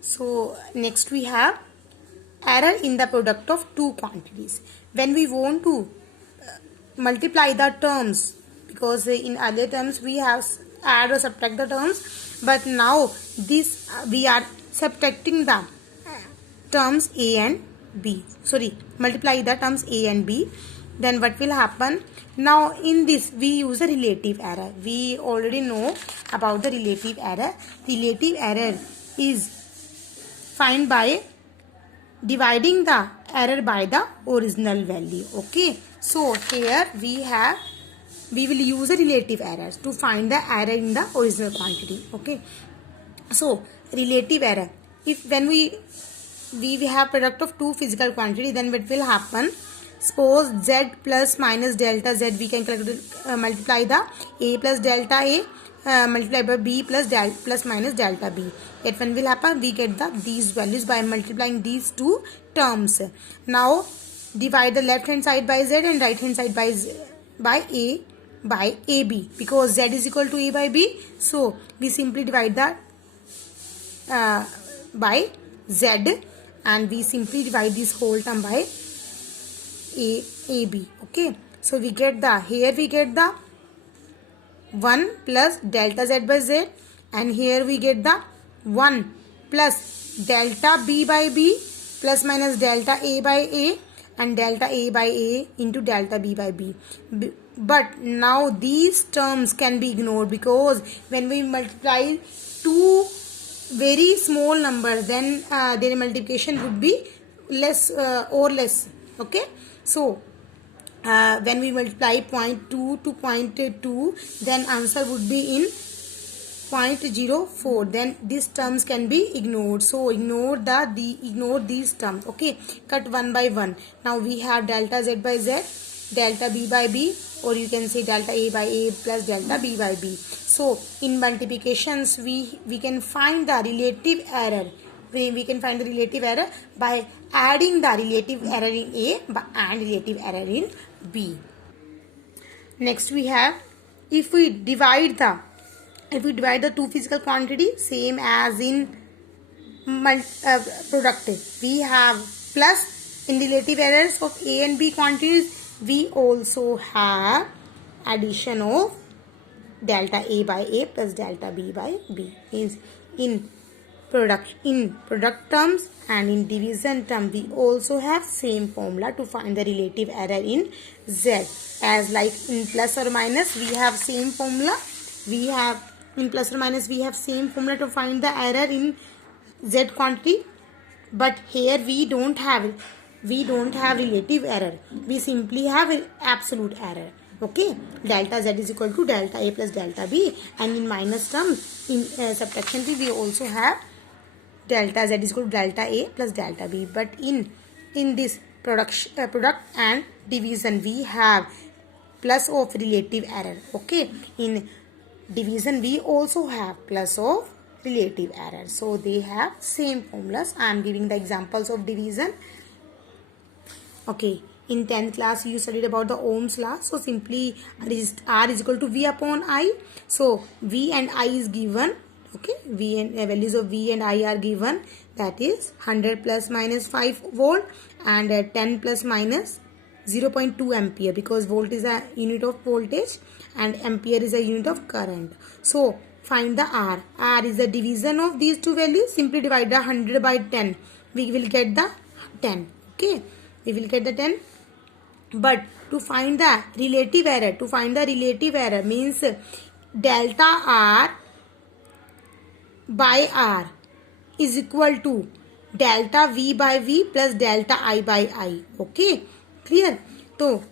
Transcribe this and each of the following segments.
So next we have error in the product of two quantities. When we want to multiply the terms, because in other terms we have add or subtract the terms, but now this we are subtracting the terms a and b, sorry, multiply the terms a and b. Then what will happen? Now in this we use a relative error. We already know about the relative error. Relative error is find by dividing the error by the original value. Okay, so here we will use a relative error to find the error in the original quantity. Okay, so relative error, if when we have product of two physical quantity, then what will happen? Suppose z plus minus delta z, we can multiply the a plus delta a multiplied by b plus minus delta b. That one will happen, we get these values by multiplying these two terms. Now divide the left hand side by z and right hand side by a by ab, because z is equal to a by b. So we simply divide that by z, and we simply divide this whole term by ab. Okay, so we get the 1 plus delta z by z, and here we get the 1 plus delta b by b plus minus delta a by a and delta a by a into delta b by b. But now these terms can be ignored, because when we multiply two very small numbers, then their multiplication would be less or less. Okay, so when we multiply 0.2 to 0.2, then answer would be in 0.04. then these terms can be ignored, so ignore these terms. Okay, cut one by one. Now we have delta z by z, delta b by b, or you can say delta a by a plus delta b by b. So in multiplications we can find the relative error. We can find the relative error by adding the relative error in a and relative error in b. Next we have, if we divide the two physical quantity same as in product, we have plus in relative errors of a and b quantities, we also have addition of delta a by a plus delta b by b. Means in product terms and in division term, we also have same formula to find the relative error in z. As like in plus or minus, we have same formula. We have in plus or minus we have same formula to find the error in z quantity, but here we don't have relative error. We simply have absolute error. Okay, delta z is equal to delta a plus delta b, and in minus term, in subtraction tree, we also have delta z is equal to delta a plus delta b. But in this product and division, we have plus of relative error. Okay, in division we also have plus of relative error, so they have same formulas. I am giving the examples of division. Okay, in 10th class you studied about the Ohm's law. So simply R is equal to V upon I. So V and I is given. Okay, V and values of V and I are given. That is 100 plus minus 5 volt and 10 plus minus 0.2 ampere, because volt is a unit of voltage and ampere is a unit of current. So find the R. R is the division of these two values. Simply divide the 100 by 10. We will get the 10. Okay, we will get the 10. But to find the relative error, means delta R by R is equal to delta V by V plus delta I by I. Okay, clear? So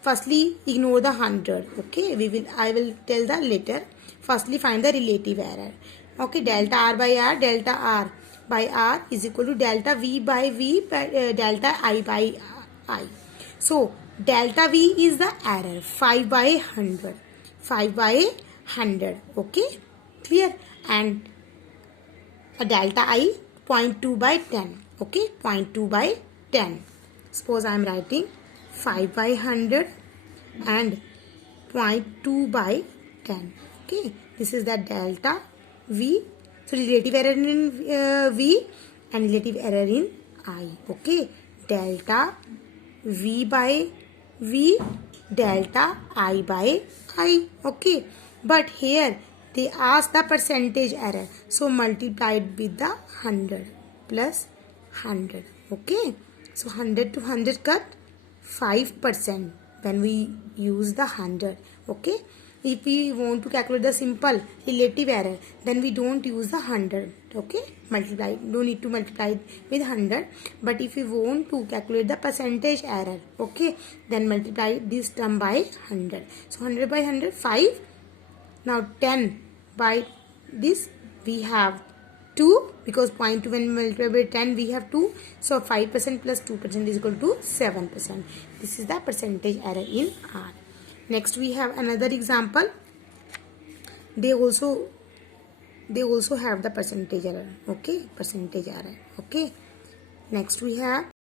firstly ignore the 100. Okay, I will tell the later. Firstly find the relative error. Okay, delta R by R, delta R by R is equal to delta V by V delta I by I. So delta V is the error, 5 by 100. 5 by 100. Okay, clear? And a delta I 0.2 by 10. Okay, 0.2 by 10. Suppose I am writing 5 by 100 and 0.2 by 10. Okay, this is the delta V. So relative error in V and relative error in I. Okay, delta V by V, delta I by I. Okay, but here they ask the percentage error, so multiplied with the 100 plus 100. Okay, so 100 to 100 cut 5% when we use the 100. Okay, if we want to calculate the simple relative error, then we don't use the 100. Okay, multiply, don't need to multiply with 100. But if we want to calculate the percentage error, okay, then multiply this term by 100. So 100 by 100, 5. Now 10 by this we have 2, because 0.2 when multiplied by 10 we have 2. So 5% plus 2% is equal to 7%. This is the percentage error in R. Next we have another example. They also have the percentage error. Okay, percentage error. Okay, next we have